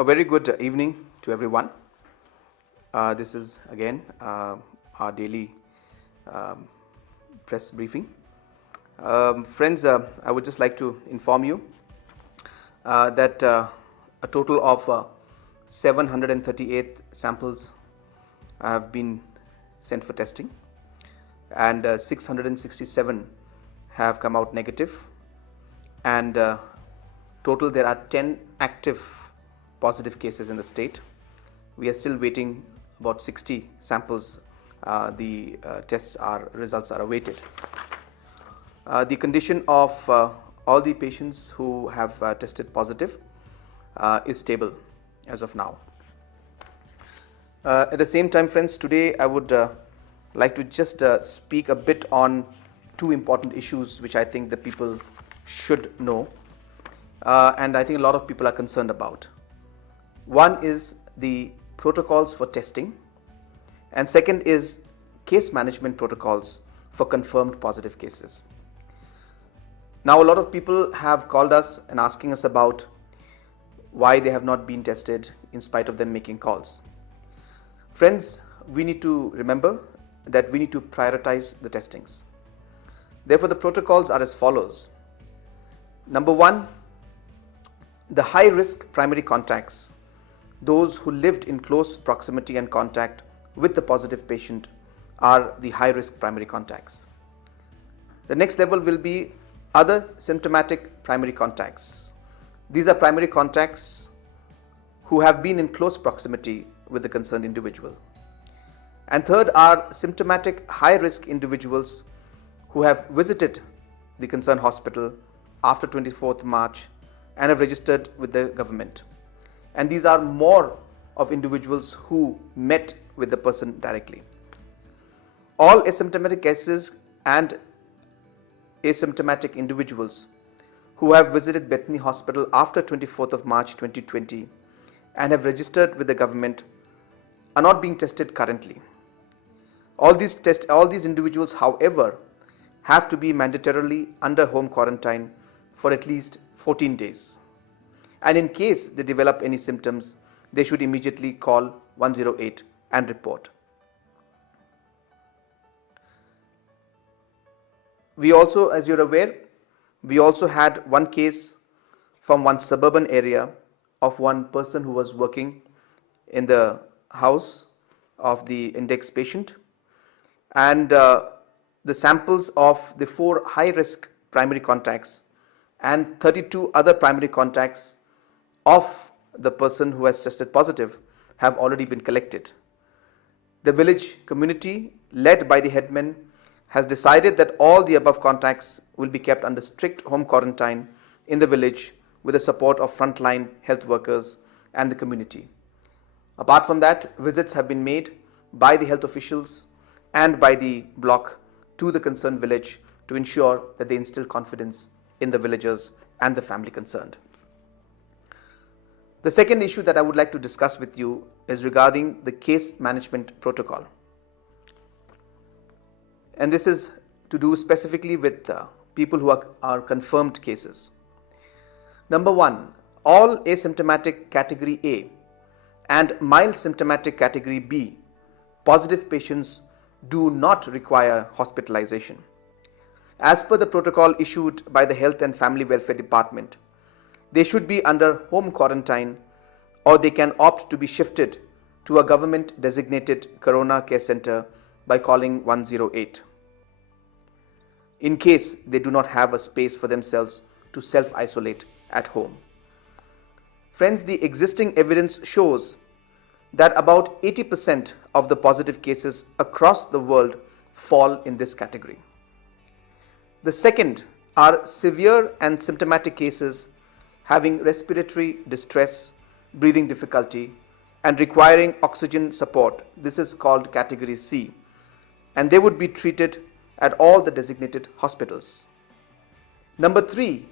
A very good evening to everyone. This is again our daily press briefing. Friends, I would just like to inform you that a total of 738 samples have been sent for testing, and 667 have come out negative, and total there are 10 active positive cases in the state. We are still waiting about 60 samples. The results are awaited. The condition of all the patients who have tested positive is stable as of now. At the same time, friends, today I would like to just speak a bit on two important issues which I think the people should know, and I think a lot of people are concerned about. One is the protocols for testing, and second is case management protocols for confirmed positive cases. Now, a lot of people have called us and asking us about why they have not been tested in spite of them making calls. Friends, we need to remember that we need to prioritize the testings. Therefore, the protocols are as follows. Number one, the high-risk primary contacts, those who lived in close proximity and contact with the positive patient, are the high-risk primary contacts. The next level will be other symptomatic primary contacts. These are primary contacts who have been in close proximity with the concerned individual. And third are symptomatic high-risk individuals who have visited the concerned hospital after 24th March and have registered with the government. And these are more of individuals who met with the person directly. All asymptomatic cases and asymptomatic individuals who have visited Bethany Hospital after 24th of March 2020 and have registered with the government are not being tested currently. All these individuals, however, have to be mandatorily under home quarantine for at least 14 days. And in case they develop any symptoms, they should immediately call 108 and report. We also, as you're aware, we also had one case from one suburban area of one person who was working in the house of the index patient, and the samples of the 4 high-risk primary contacts and 32 other primary contacts of the person who has tested positive have already been collected. The village community, led by the headman, has decided that all the above contacts will be kept under strict home quarantine in the village with the support of frontline health workers and the community. Apart from that, visits have been made by the health officials and by the block to the concerned village to ensure that they instill confidence in the villagers and the family concerned. The second issue that I would like to discuss with you is regarding the case management protocol. And this is to do specifically with people who are confirmed cases. Number one, all asymptomatic category A and mild symptomatic category B positive patients do not require hospitalization. As per the protocol issued by the Health and Family Welfare Department, they should be under home quarantine, or they can opt to be shifted to a government designated Corona Care Center by calling 108 in case they do not have a space for themselves to self-isolate at home. Friends, the existing evidence shows that about 80% of the positive cases across the world fall in this category. The second are severe and symptomatic cases having respiratory distress, breathing difficulty, and requiring oxygen support. This is called category C, and they would be treated at all the designated hospitals. Number 3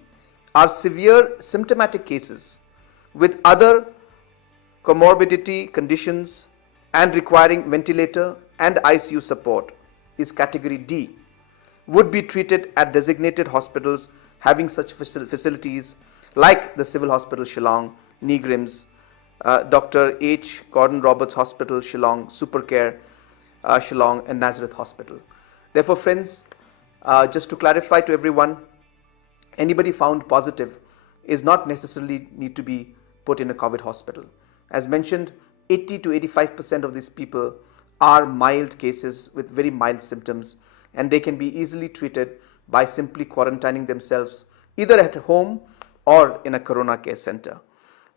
are severe symptomatic cases with other comorbidity conditions and requiring ventilator and ICU support, is category D, would be treated at designated hospitals having such facilities like the Civil Hospital Shillong, Negrims, Dr. H. Gordon Roberts Hospital, Shillong, Supercare, Shillong, and Nazareth Hospital. Therefore, friends, just to clarify to everyone, anybody found positive is not necessarily need to be put in a COVID hospital. As mentioned, 80 to 85% of these people are mild cases with very mild symptoms, and they can be easily treated by simply quarantining themselves either at home or in a corona care center.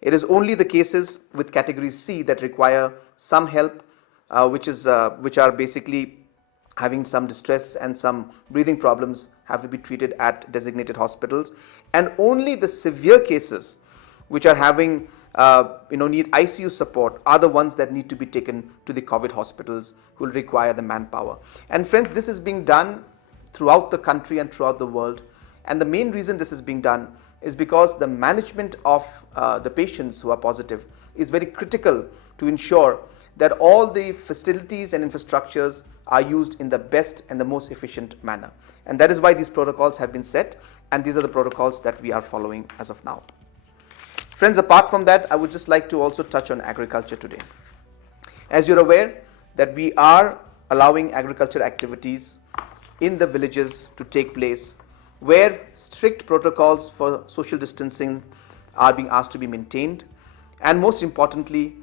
It is only the cases with category C that require some help, which are basically having some distress and some breathing problems, have to be treated at designated hospitals, and only the severe cases which are having need ICU support are the ones that need to be taken to the COVID hospitals, who will require the manpower. And friends, this is being done throughout the country and throughout the world, and the main reason this is being done is because the management of the patients who are positive is very critical to ensure that all the facilities and infrastructures are used in the best and the most efficient manner. And that is why these protocols have been set, and these are the protocols that we are following as of now. Friends, apart from that, I would just like to also touch on agriculture today. As you're aware that we are allowing agriculture activities in the villages to take place, where strict protocols for social distancing are being asked to be maintained, and most importantly,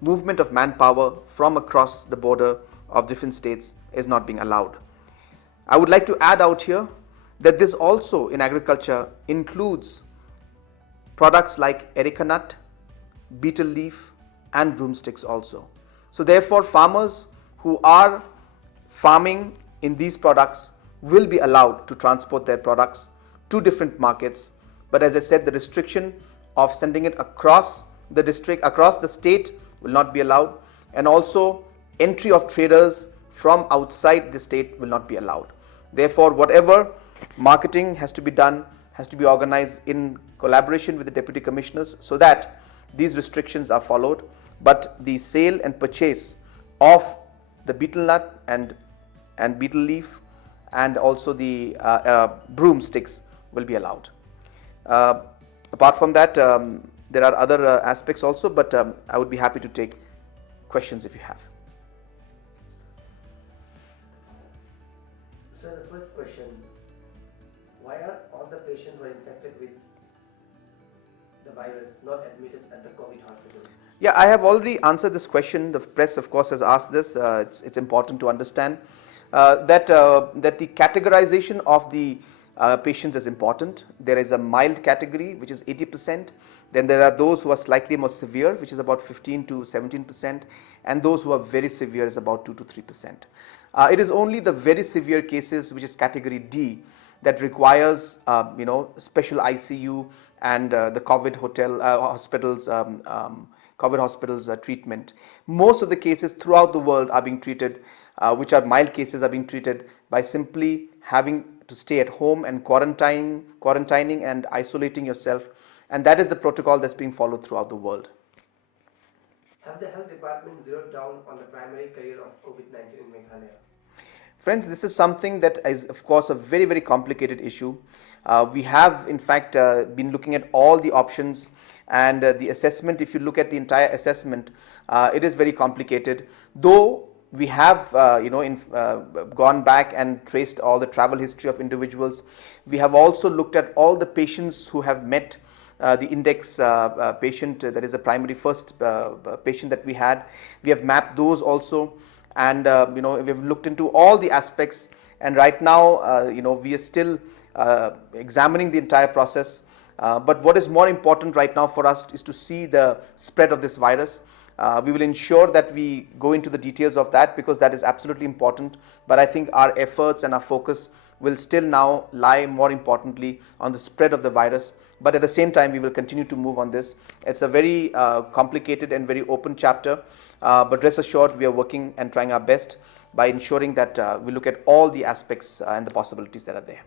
movement of manpower from across the border of different states is not being allowed. I would like to add out here that this also in agriculture includes products like areca nut, betel leaf, and broomsticks also. So therefore, farmers who are farming in these products will be allowed to transport their products to different markets. But as I said, the restriction of sending it across the district, across the state, will not be allowed, and also entry of traders from outside the state will not be allowed. Therefore, whatever marketing has to be done has to be organized in collaboration with the deputy commissioners so that these restrictions are followed, but the sale and purchase of the betel nut and betel leaf and also the broomsticks will be allowed. Apart from that, there are other aspects also, but I would be happy to take questions if you have. So the first question, why are all the patients who are infected with the virus not admitted at the COVID hospital? Yeah, I have already answered this question. The press, of course, has asked this. It's important to understand that the categorization of the patients is important. There is a mild category, which is 80%. Then there are those who are slightly more severe, which is about 15 to 17%, and those who are very severe is about 2 to 3%. It is only the very severe cases, which is category D, that requires special ICU and the COVID hospitals. COVID hospitals treatment. Most of the cases throughout the world are being treated, which are mild cases, are being treated by simply having to stay at home and quarantining and isolating yourself, and that is the protocol that's being followed throughout the world. Have the health department zeroed down on the primary career of COVID-19 in Meghalya? Friends, this is something that is, of course, a very, very complicated issue. We have, in fact, been looking at all the options, and the assessment, if you look at the entire assessment, it is very complicated. Though we have gone back and traced all the travel history of individuals, we have also looked at all the patients who have met the index patient, that is the primary first patient that we had. We have mapped those also, and we have looked into all the aspects, and right now we are still examining the entire process. But what is more important right now for us is to see the spread of this virus. We will ensure that we go into the details of that, because that is absolutely important. But I think our efforts and our focus will still now lie more importantly on the spread of the virus. But at the same time, we will continue to move on this. It's a very complicated and very open chapter. But rest assured, we are working and trying our best by ensuring that we look at all the aspects and the possibilities that are there.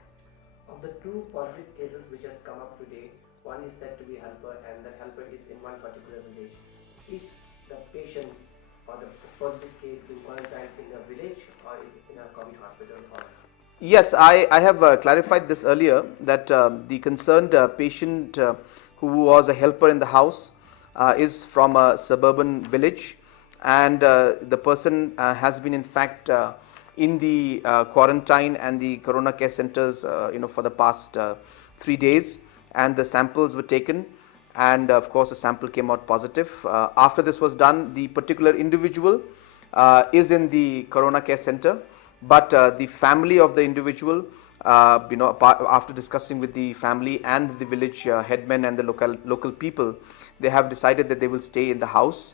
Of the two positive cases which has come up today, one is said to be helper, and that helper is in one particular village. Is the patient or the positive case being quarantined in a village or is it in a COVID hospital? Or? Yes, I have clarified this earlier, that the concerned patient who was a helper in the house is from a suburban village, and the person has been in fact in the quarantine and the corona care centers for the past 3 days, and the samples were taken, and of course a sample came out positive. After this was done, the particular individual is in the corona care center, but the family of the individual, after discussing with the family and the village headmen and the local people, they have decided that they will stay in the house.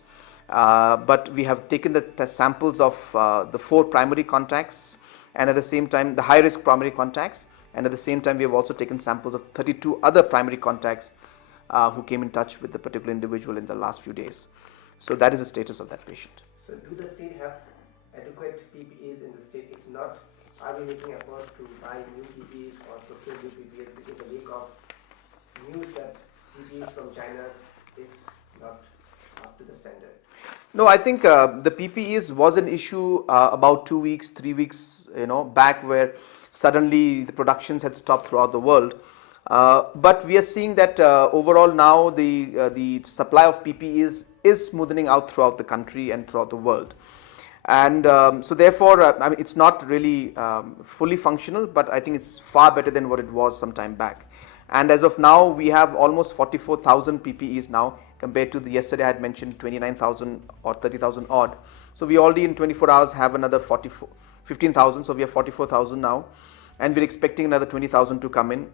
But we have taken the test samples of the 4 primary contacts, and at the same time the high risk primary contacts, and at the same time we have also taken samples of 32 other primary contacts who came in touch with the particular individual in the last few days. So that is the status of that patient. So do the state have adequate PPEs in the state? If not, are we making efforts to buy new PPEs or procure new PPEs in the wake of news that PPEs from China is not up to the standard? No, I think the PPEs was an issue about 2 weeks, 3 weeks, back, where suddenly the productions had stopped throughout the world. But we are seeing that overall now the supply of PPEs is smoothening out throughout the country and throughout the world. And so therefore, it's not really fully functional, but I think it's far better than what it was some time back. And as of now, we have almost 44,000 PPEs now, compared to yesterday I had mentioned 29,000 or 30,000 odd. So we already in 24 hours have another 15,000, so we have 44,000 now, and we're expecting another 20,000 to come in.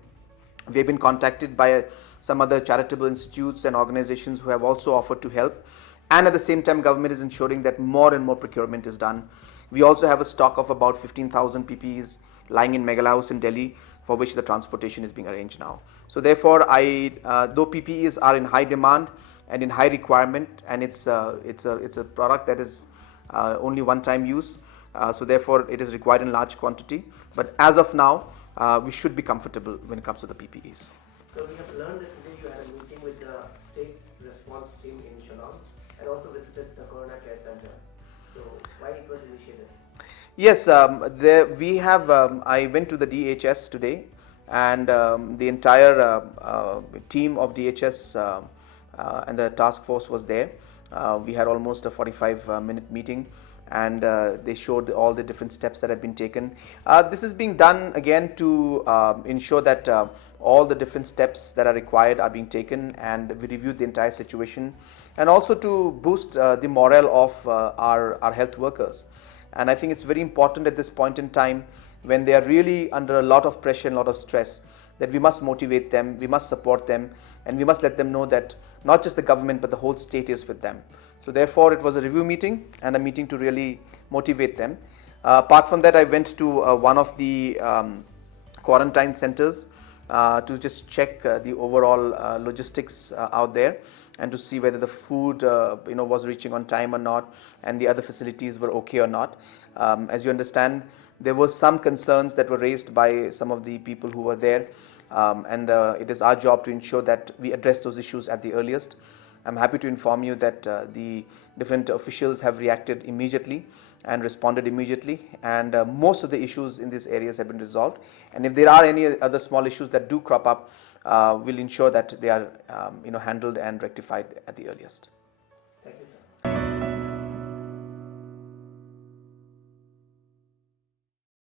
We have been contacted by some other charitable institutes and organizations who have also offered to help, and at the same time government is ensuring that more and more procurement is done. We also have a stock of about 15,000 PPEs lying in Meghalya in Delhi, for which the transportation is being arranged now. So therefore, though PPEs are in high demand and in high requirement, and it's a product that is only one-time use, so therefore it is required in large quantity. But as of now, we should be comfortable when it comes to the PPEs. So we have learned that today you had a meeting with the state response team in Shillong and also visited the Corona Care Center. So why it was initiated? Yes, we have. I went to the DHS today, and the entire team of DHS and the task force was there. We had almost a 45-minute meeting, and they showed all the different steps that have been taken. This is being done again to ensure that all the different steps that are required are being taken, and we reviewed the entire situation, and also to boost the morale of our health workers. And I think it's very important at this point in time, when they are really under a lot of pressure and a lot of stress, that we must motivate them, we must support them, and we must let them know that not just the government but the whole state is with them. So therefore it was a review meeting and a meeting to really motivate them. Apart from that, I went to one of the quarantine centers to just check the overall logistics out there, and to see whether the food was reaching on time or not, and the other facilities were okay or not. As you understand, there were some concerns that were raised by some of the people who were there, and it is our job to ensure that we address those issues at the earliest. I'm happy to inform you that the different officials have reacted immediately and responded immediately, and most of the issues in these areas have been resolved. And if there are any other small issues that do crop up, we'll ensure that they are handled and rectified at the earliest.